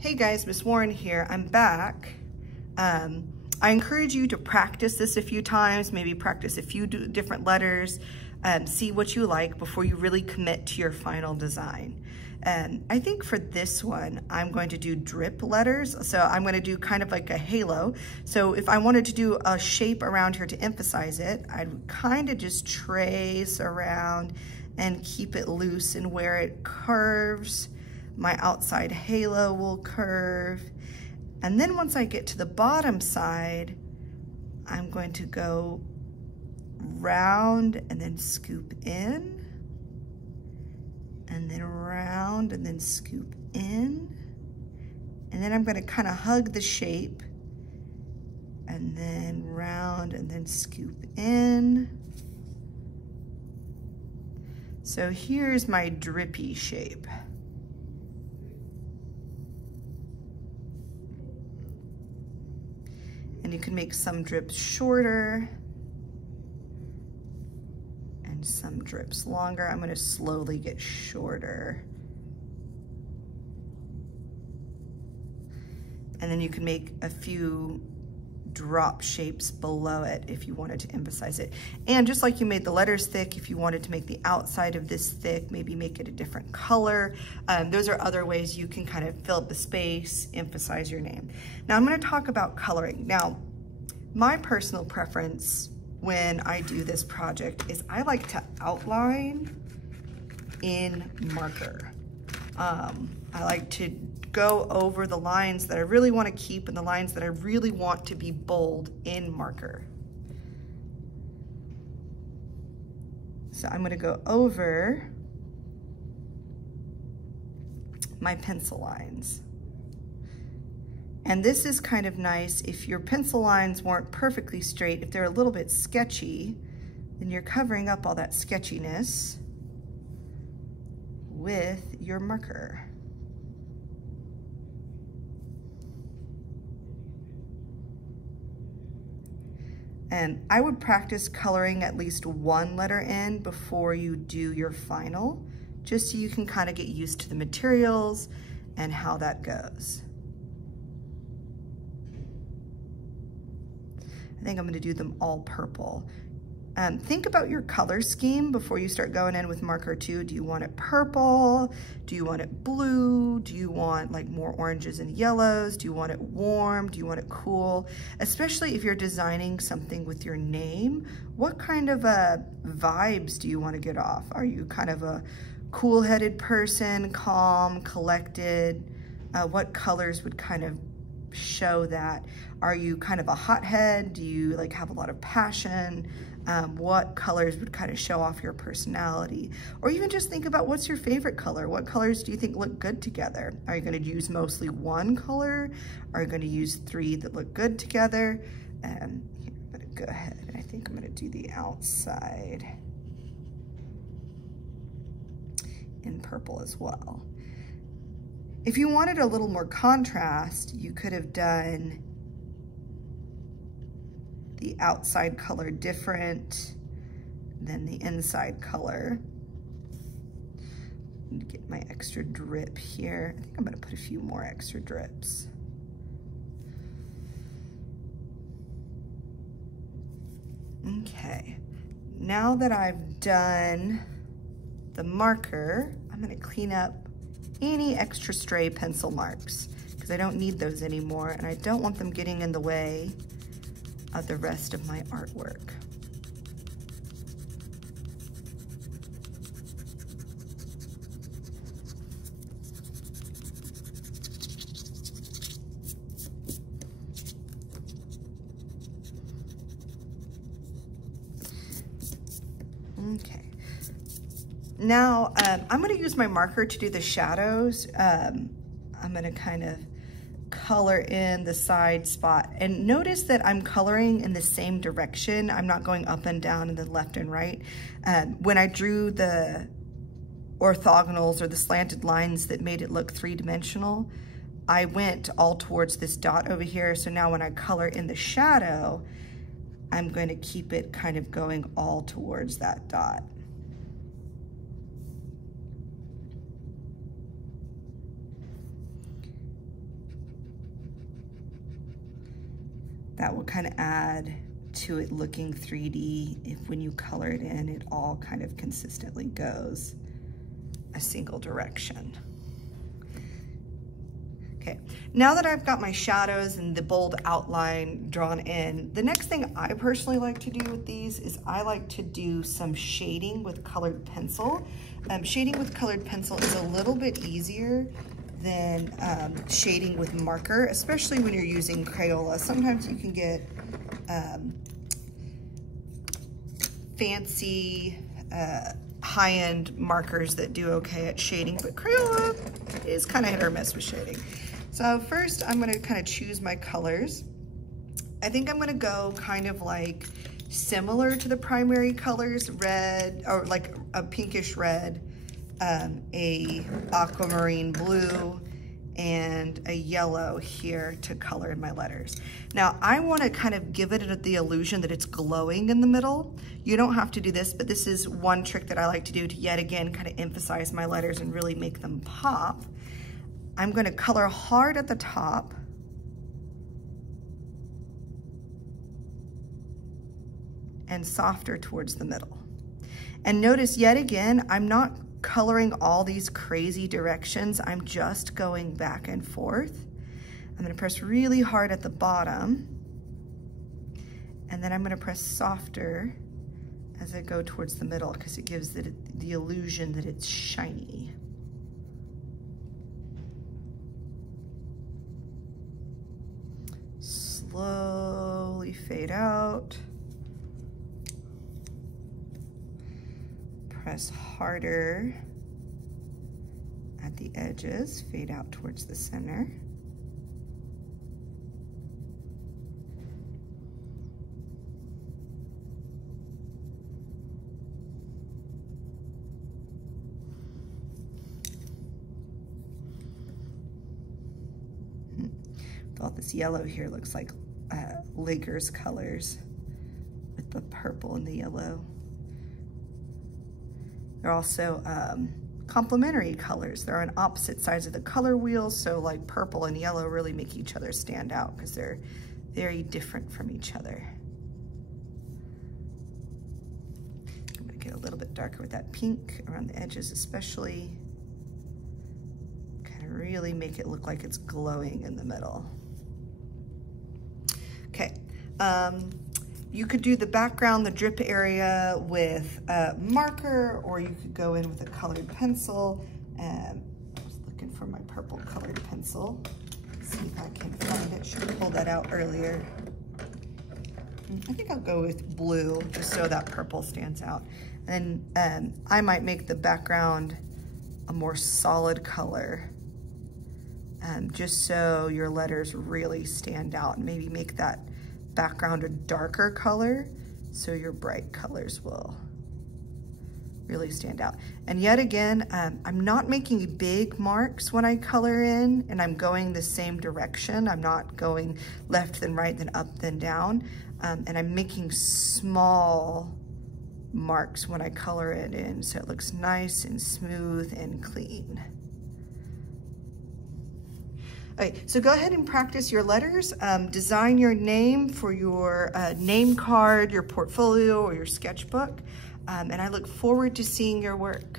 Hey guys, Miss Warren here. I'm back. I encourage you to practice this a few times, maybe practice a few different letters, see what you like before you really commit to your final design. I think for this one, I'm going to do drip letters. So I'm going to do kind of like a halo. So if I wanted to do a shape around here to emphasize it, I'd kind of just trace around and keep it loose, and where it curves, my outside halo will curve. And then once I get to the bottom side, I'm going to go round and then scoop in, and then round and then scoop in. And then I'm going to kind of hug the shape, and then round and then scoop in. So here's my drippy shape. And you can make some drips shorter and some drips longer. I'm going to slowly get shorter. And then you can make a few drop shapes below it if you wanted to emphasize it. And just like you made the letters thick, if you wanted to make the outside of this thick, maybe make it a different color. Those are other ways you can kind of fill up the space, emphasize your name. Now I'm going to talk about coloring. Now, my personal preference when I do this project is I like to outline in marker. I like to go over the lines that I really want to keep and the lines that I really want to be bold in marker. So I'm going to go over my pencil lines. And this is kind of nice if your pencil lines weren't perfectly straight, if they're a little bit sketchy, then you're covering up all that sketchiness with your marker. And I would practice coloring at least one letter in before you do your final, just so you can kind of get used to the materials and how that goes. I think I'm going to do them all purple. Think about your color scheme before you start going in with marker 2. Do you want it purple? Do you want it blue? Do you want like more oranges and yellows? Do you want it warm? Do you want it cool? Especially if you're designing something with your name, what kind of vibes do you want to get off? Are you kind of a cool-headed person, calm, collected? What colors would kind of show that? Are you kind of a hothead? Do you like have a lot of passion? What colors would kind of show off your personality? Or even just think about what's your favorite color? What colors do you think look good together? Are you going to use mostly one color? Are you going to use 3 that look good together? Here, I'm going to go ahead and I think I'm going to do the outside in purple as well. If you wanted a little more contrast, you could have done the outside color different than the inside color. Get my extra drip here. I think I'm going to put a few more extra drips. Okay, now that I've done the marker, I'm going to clean up any extra stray pencil marks because I don't need those anymore, and I don't want them getting in the way of the rest of my artwork. Okay. Now, I'm going to use my marker to do the shadows. I'm going to kind of color in the side spot. And notice that I'm coloring in the same direction. I'm not going up and down and then left and right. When I drew the orthogonals or the slanted lines that made it look three-dimensional, I went all towards this dot over here. So now when I color in the shadow, I'm going to keep it kind of going all towards that dot. That will kind of add to it looking 3D if when you color it in, it all kind of consistently goes a single direction. Okay, now that I've got my shadows and the bold outline drawn in, the next thing I personally like to do with these is I like to do some shading with colored pencil. Shading with colored pencil is a little bit easier than shading with marker, especially when you're using Crayola. Sometimes you can get fancy high-end markers that do okay at shading, but Crayola is kind of hit or miss with shading. So first I'm going to kind of choose my colors. I think I'm going to go kind of like similar to the primary colors, red, or like a pinkish red, a aquamarine blue, and a yellow here to color in my letters. Now I want to kind of give it the illusion that it's glowing in the middle. You don't have to do this, but this is one trick that I like to do to yet again kind of emphasize my letters and really make them pop. I'm going to color hard at the top, and softer towards the middle. And notice yet again, I'm not coloring all these crazy directions. I'm just going back and forth. I'm going to press really hard at the bottom, and then I'm going to press softer as I go towards the middle because it gives it the illusion that it's shiny. Slowly fade out. Press harder at the edges, fade out towards the center. All this yellow here looks like Lakers colors with the purple and the yellow. They're also complementary colors. They're on opposite sides of the color wheel, so like purple and yellow really make each other stand out because they're very different from each other. I'm gonna get a little bit darker with that pink around the edges especially. Kind of really make it look like it's glowing in the middle. Okay. You could do the background, the drip area with a marker, or you could go in with a colored pencil. I was looking for my purple colored pencil. Let's see if I can find it. Should have pulled that out earlier. I think I'll go with blue, just so that purple stands out. And I might make the background a more solid color, just so your letters really stand out, and maybe make that background a darker color so your bright colors will really stand out. And yet again, I'm not making big marks when I color in, and I'm going the same direction. I'm not going left then right then up then down, and I'm making small marks when I color it in so it looks nice and smooth and clean. Okay, so go ahead and practice your letters. Design your name for your name card, your portfolio, or your sketchbook. And I look forward to seeing your work.